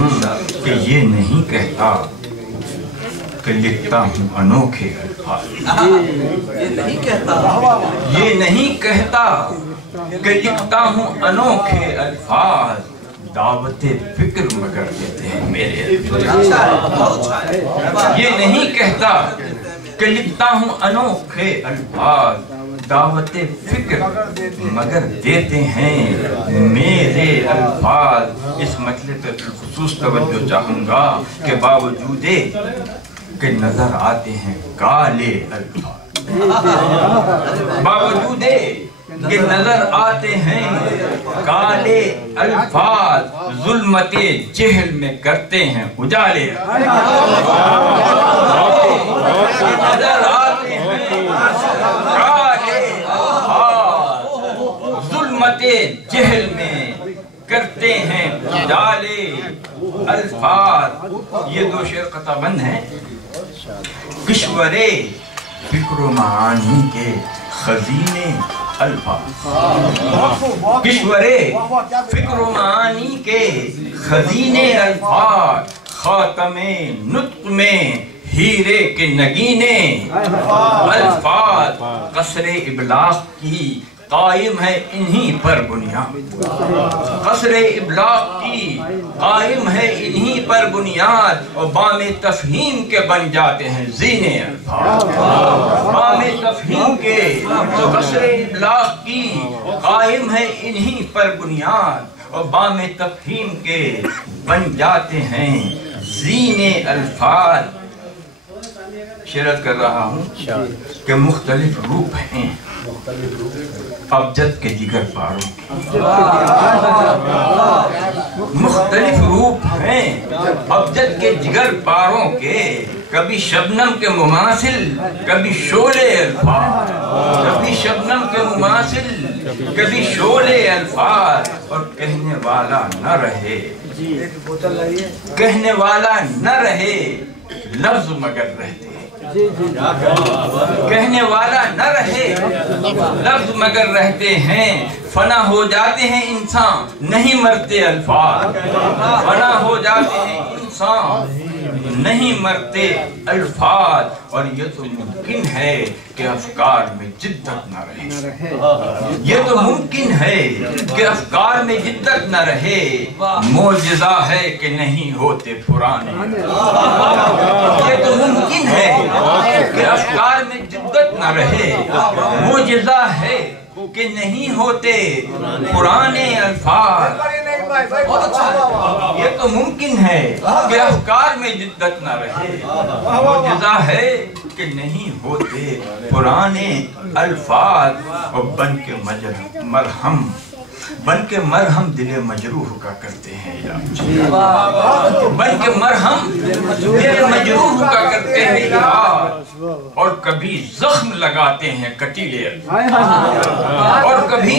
کہ یہ نہیں کہتا کہ لکھتا ہوں انوکھے الفاظ، یہ نہیں کہتا کہ لکھتا ہوں انوکھے الفاظ، دعوت فکر مگر دیتے ہیں میرے الفاظ۔ یہ نہیں کہتا کہ لکھتا ہوں انوکھے الفاظ، دعوت فکر مگر دیتے ہیں میرے الفاظ۔ اس مسئلے پہ خصوص توجہ چاہوں گا کہ باوجود کہ نظر آتے ہیں کالے الفاظ، باوجود کہ نظر آتے ہیں کالے الفاظ، ظلمت جہل میں کرتے ہیں اجالے۔ نظر آتے ہیں کالے الفاظ، ظلمت جہل میں کرتے ہیں اجالے الفاظ۔ یہ دو شعر قطع بند ہیں۔ کشورے فکر و معانی کے خزینے الفاظ، کشورے فکر و معانی کے خزینے الفاظ، خاتم نطق میں ہیرے کے نگینے الفاظ، قصر ابلاغ کی قائم ہے انہی پر بنیاد، قصر ابلاغ کی قائم ہے انہی پر بنیاد، اور بام تفہیم کے بن جاتے ہیں زینے الفاظ، بام تفہیم کے جو قصر ابلاغ کی قائم ہے انہی پر بنیاد، اور بام تفہیم کے بن جاتے ہیں زینے الفاظ۔ شعرت کر رہا ہوں کہ مختلف روپ ہیں ابجد کے جگر پاروں کے، مختلف روپ ہیں ابجد کے جگر پاروں کے، کبھی شبنم کے مماثل کبھی شعلے الفاظ، کبھی شبنم کے مماثل کبھی شعلے الفاظ، اور کہنے والا نہ رہے، کہنے والا نہ رہے لفظ مگر رہتے، کہنے والا نہ رہے لفظ مگر رہتے ہیں، فنا ہو جاتے ہیں انسان نہیں مرتے الفاظ، فنا ہو جاتے ہیں انسان نہیں مرتے الفاظ، اور یہ تو ممکن ہے کہ افکار میں جدت نہ رہے، یہ تو ممکن ہے کہ افکار میں جدت نہ رہے، معجزہ ہے کہ نہیں ہوتے پرانے، یہ تو ممکن ہے کہ افکار میں جدت نہ رہے، معجزہ ہے کہ نہیں ہوتے پرانے الفاظ، یہ تو ممکن ہے کہ افکار میں جدت نہ رہے، معجزہ ہے کہ نہیں ہوتے پرانے الفاظ، اور بن کے مرہم، بن کے مرہم دل مجروح کا کرتے ہیں علاج، بن کے مرہم دل مجروح کا کرتے ہیں علاج، اور کبھی زخم لگاتے ہیں کٹیلے، اور کبھی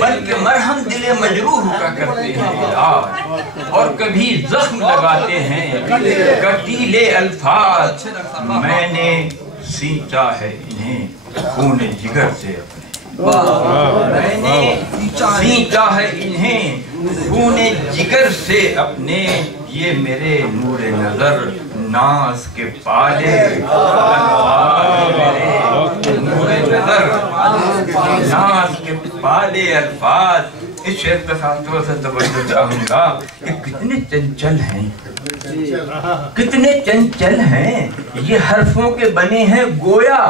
بن کے مرہم دل مجروح کا کرتے ہیں علاج، اور کبھی زخم لگاتے ہیں کٹیلے الفاظ۔ میں نے سینچا ہے انہیں خون جگر سے اپنے، میں نے سینچا ہے انہیں خون جگر سے اپنے، یہ میرے نور نظر ناز کے پالے الفاظ، میرے نور نظر ناز کے پالے الفاظ۔ اس شعر پہ خاص طور سے توجہ چاہوں گا کہ کتنے چنچل ہیں، کتنے چنچل ہیں، یہ حرفوں کے بنے ہیں گویا،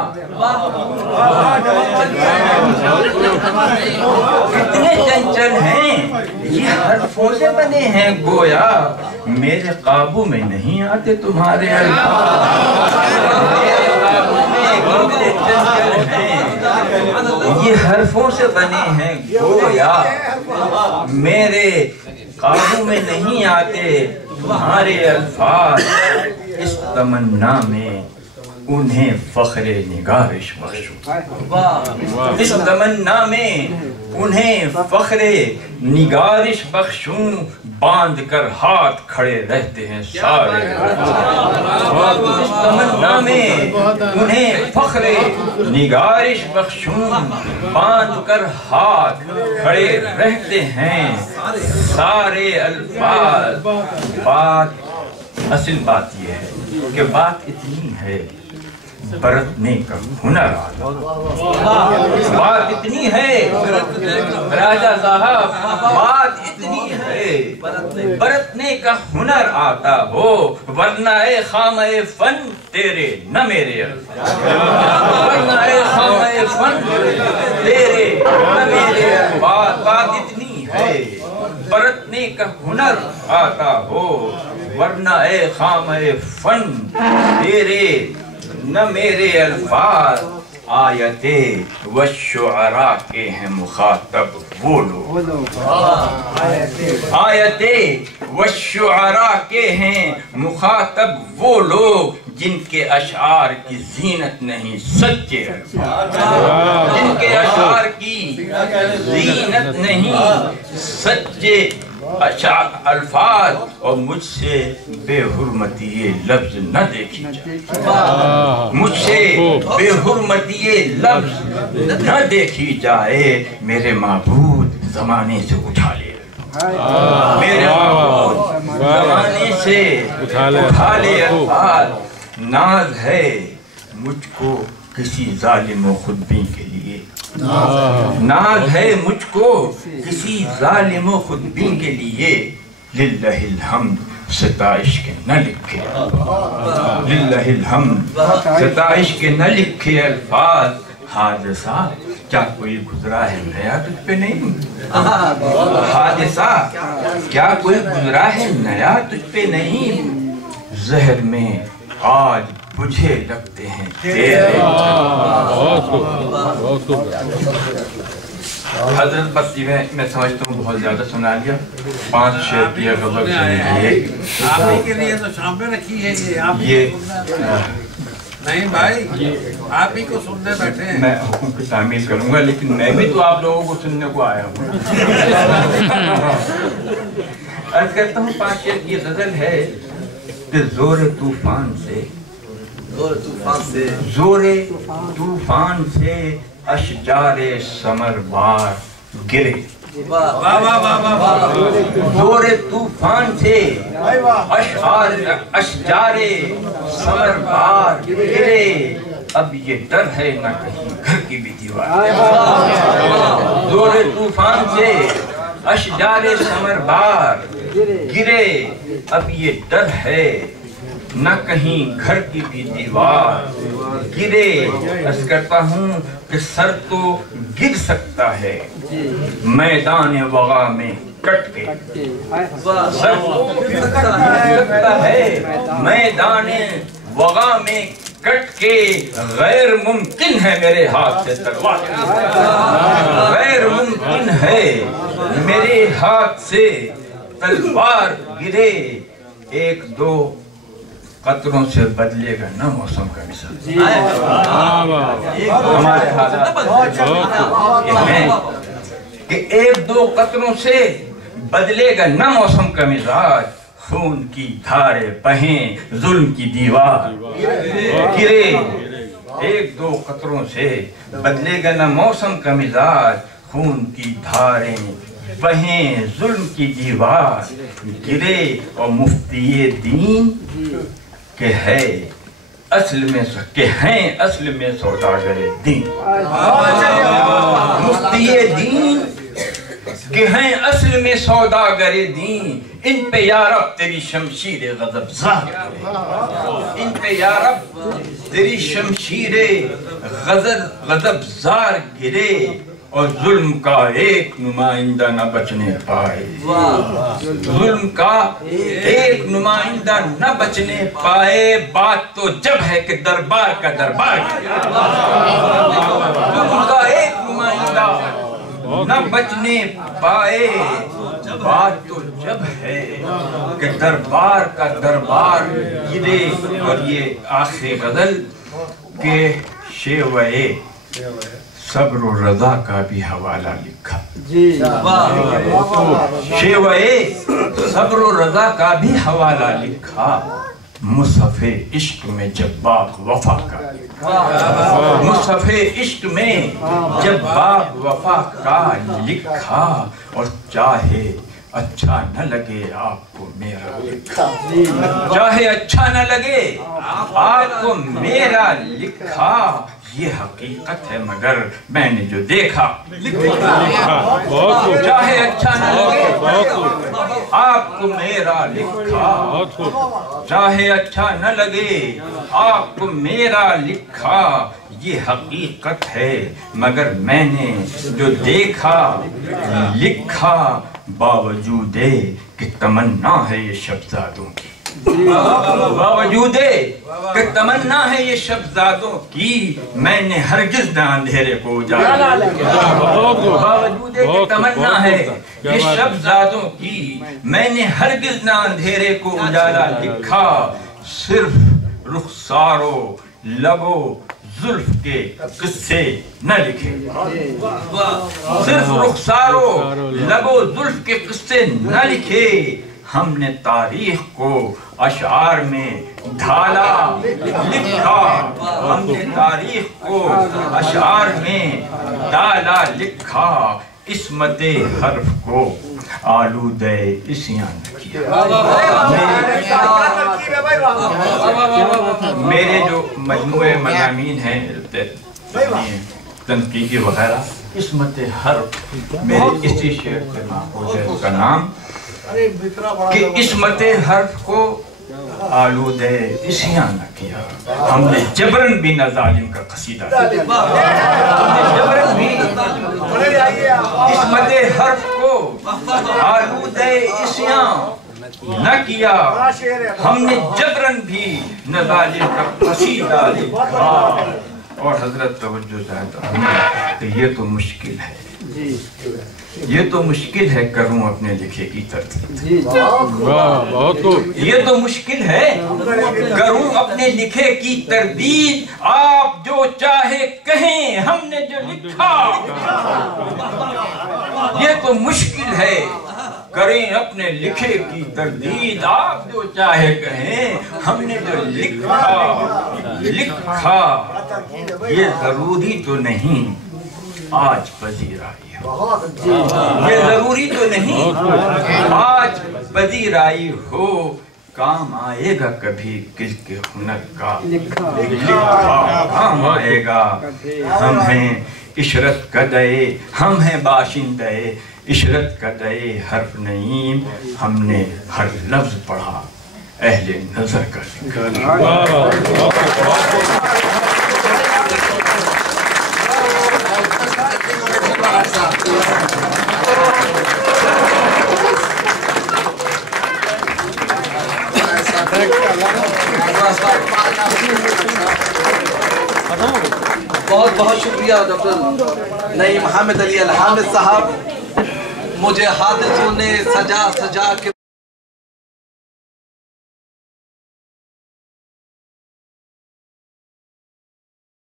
کتنے چنچل ہیں، یہ حرفوں سے بنے ہیں گویا، میرے قابو میں نہیں آتے تمہارے الفاظ، میرے قابو میں کتنے چنچل ہیں، یہ حرفوں سے بنے ہیں گویا، میرے قابو میں نہیں آتے تمہارے الفاظ۔ اس تمنا میں انہیں فخر نگارش بخشو، اس تمنا میں انہیں فخر نگارش بخشوں، باندھ کر ہاتھ کھڑے رہتے ہیں سارے، اس تمنا میں انہیں فخر نگارش بخشوں، باندھ کر ہاتھ کھڑے رہتے ہیں سارے الفاظ۔ اصل بات یہ ہے کہ بات اتنی ہے برتنے کا ہنر آتا، بات اتنی ہے راجہ صاحب، بات اتنی ہے برتنے کا ہنر آتا ہو، ورنہ اے خامہ فن تیرے نہ میرے الفاظ، ورنہ اے خامہ فن تیرے نہ میرے الفاظ، بات اتنی ہے برتنے کا ہنر آتا ہو، ورنہ اے خامہ فن تیرے نہ میرے الفاظ۔ آیت والشعراء کے ہیں مخاطب وہ لوگ، آیت والشعراء کے ہیں مخاطب وہ لوگ جن کے اشعار کی زینت نہیں سچے الفاظ، جن کے اشعار کی زینت نہیں سچے الفاظ، اور مجھ سے بے حرمتی یہ لفظ نہ دیکھی جائے، مجھ سے بے حرمتی یہ لفظ نہ دیکھی جائے، میرے معبود زمانے سے اٹھا لے، میرے معبود زمانے سے اٹھا لے الفاظ۔ ناز ہے مجھ کو کسی ظالم و خودبین کے لیے، ناز ہے مجھ کو کسی ظالم و خودبین کے لیے، للہ الحمد ستائش کے نہ لکھے، للہ الحمد ستائش کے نہ لکھے الفاظ۔ حادثہ کیا کوئی گزرا ہے نیا تجھ پہ نہیں، حادثہ کیا کوئی گزرا ہے نیا تجھ پہ نہیں، زہر میں آج بجھے لگتے ہیں تیرے۔ حضرت بس میں سمجھتا ہوں بہت زیادہ سنا لیا، 5 شعر کی غزل سنی ہے، آپ ہی کے لیے تو سامنے رکھی ہے یہ نہیں بھائی، آپ ہی کو سننے بیٹھے ہیں۔ میں حکم کی تعمیل کروں گا، لیکن میں بھی تو آپ لوگوں کو سننے کو آیا ہوں۔ عرض کرتا ہوں 5 شعر کی غزل ہے کہ زور طوفان سے، زور طوفان سے اشجار ثمر بار گرے، زور طوفان سے اشجار ثمر بار گرے، اب یہ ڈر ہے نہ کہیں گھر کی بھی دیوار، زور طوفان سے اشجار ثمر بار گرے، اب یہ ڈر ہے نہ کہیں گھر کی بھی دیوار گرے۔ عرض کرتا ہوں کہ سر تو گر سکتا ہے میدان وغا میں کٹ کے، سر تو گر سکتا ہے میدان وغا میں کٹ کے، غیر ممکن ہے میرے ہاتھ سے تلوار، غیر ممکن ہے میرے ہاتھ سے تلوار گرے، 1-2 قطروں سے بدلے گا نہ موسم کا مزاج۔ ہمارے حالات یہ ہیں کہ 1-2 قطروں سے بدلے گا نہ موسم کا مزاج، خون کی دھارے بہیں ظلم کی دیوار گرے، 1-2 قطروں سے بدلے گا نہ موسم کا مزاج، خون کی دھاریں بہیں ظلم کی دیوار گرے، اور مفتی دین کہ ہے اصل میں سوداگر دین، مفتی دین کہ ہیں اصل میں سوداگر دین، ان پہ یا رب تیری شمشیر غضب زار گرے، ان پہ یا رب تیری شمشیر غضب زار گرے، اور ظلم کا ایک نمائندہ نہ بچنے پائے، ظلم کا ایک نمائندہ نہ بچنے پائے، بات تو جب ہے کہ دربار کا دربار ظلم کا ایک نمائندہ نہ بچنے پائے، بات تو جب ہے کہ دربار کا دربار گرے۔ اور یہ آخری غزل کہ شیوئے صبر و رضا کا بھی حوالہ لکھا. شیوئے صبر و رضا کا بھی حوالہ لکھا. مصحف عشق میں جب باغ وفا کا لکھا. مصحف عشق میں جب باغ وفا کا لکھا. اور چاہے اچھا نہ لگے آپ کو میرا لکھا. چاہے اچھا نہ لگے آپ کو میرا لکھا. یہ حقیقت ہے مگر میں نے جو دیکھا چاہے اچھا نہ لگے آپ کو میرا لکھا. چاہے اچھا نہ لگے آپ کو میرا لکھا. یہ حقیقت ہے مگر میں نے جو دیکھا لکھا. باوجود کہ تمنا ہے یہ شبزادوں کی. باوجود کہ تمنا ہے یہ شبزادوں کی. میں نے ہرگز نہ اندھیرے کو اجالا. باوجود کہ تمنا ہے یہ شبزادوں کی. میں نے ہرگز نہ اندھیرے کو اجالا لکھا. صرف رخسارو لبو زلف کے قصے نہ لکھے. صرف رخسارو لبو زلف کے قصے نہ لکھے. ہم نے تاریخ کو اشعار میں ڈھالا لکھا. ہم نے تاریخ کو اشعار میں ڈالا لکھا. عصمت حرف کو آلودہ عصیاں نہ کیا. میرے جو مجموعے مضامین ہیں تنقیدی وغیرہ عصمت حرف میرے اسی شعر سے ماخوذ ہے. اس کا نام کہ عصمت حرف کو آلودہ عصیاں نہ کیا. ہم نے جبرن بھی نہ ظالم کا قصیدہ کیا. ہم نے جبرن بھی عصمت حرف کو آلودہ عصیاں نہ کیا. ہم نے جبرن بھی نہ ظالم کا قصیدہ لکھا. اور حضرت توجہ چاہتا ہوں کہ یہ تو مشکل ہے. یہ تو مشکل ہے کروں اپنے لکھے کی تردید. یہ تو مشکل ہے کروں اپنے لکھے کی تردید. آپ جو چاہے کہیں ہم نے جو لکھا. یہ تو مشکل ہے کریں اپنے لکھے کی تردید. آپ جو چاہے کہیں ہم نے جو لکھا. یہ ضروری تو نہیں آج پذیرائی ہو. یہ ضروری تو نہیں آج پذیرائی ہو. کام آئے گا کبھی کل کے ہنر کا لکھا. کام آئے گا. ہم ہیں عشرت کدے. ہم ہیں باشندے عشرت کدے حرف نعیم. ہم نے ہر لفظ پڑھا اہل نظر کا لکھا. بہت بہت شکریہ ڈاکٹر نعیم حامد علی الحامد صاحب. مجھے حادثوں نے سجا سجا کے